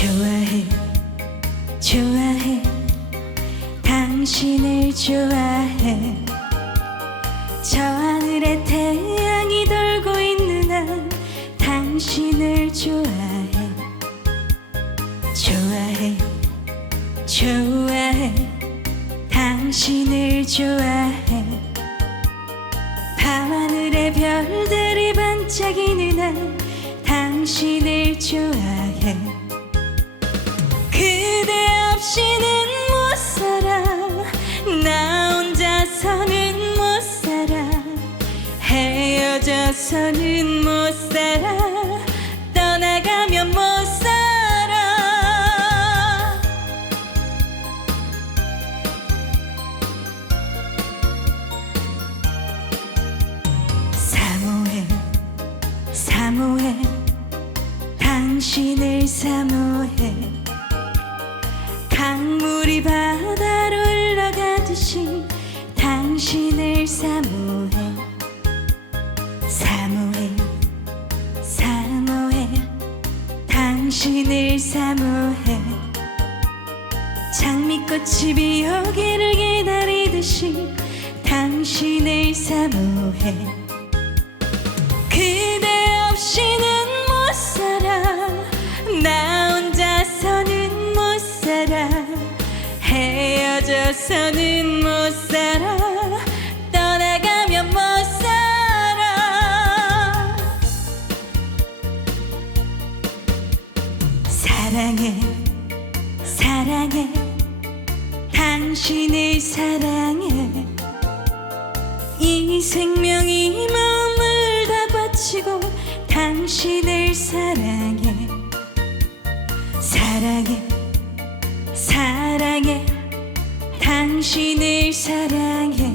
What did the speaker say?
좋아해 좋아해 당신을 좋아해 저 하늘에 태양이 돌고 있는 한 당신을 좋아해 좋아해 좋아해 당신을 좋아해 밤하늘에 별들이 반짝이는 한 당신을 좋아해 그대 없이는 못 살아 나 혼자서는 못 살아 헤어져서는 못 살아 떠나가면 못 살아 사모해 사모해 당신을 사모해 강물이 바다로 흘러가듯이 당신을 사모해 사모해 사모해 당신을 사모해 장미꽃이 피어오기를 기다리듯이 당신을 사모해 그대 없이는 못 살아 나 혼자서는 못 살아 헤어져서는 못 살아 떠나가면 못 살아 사랑해 사랑해 당신을 사랑해 이 생명이 마음을 다 바치고 당신을 사랑해 사랑해 사랑해 당신을 사랑해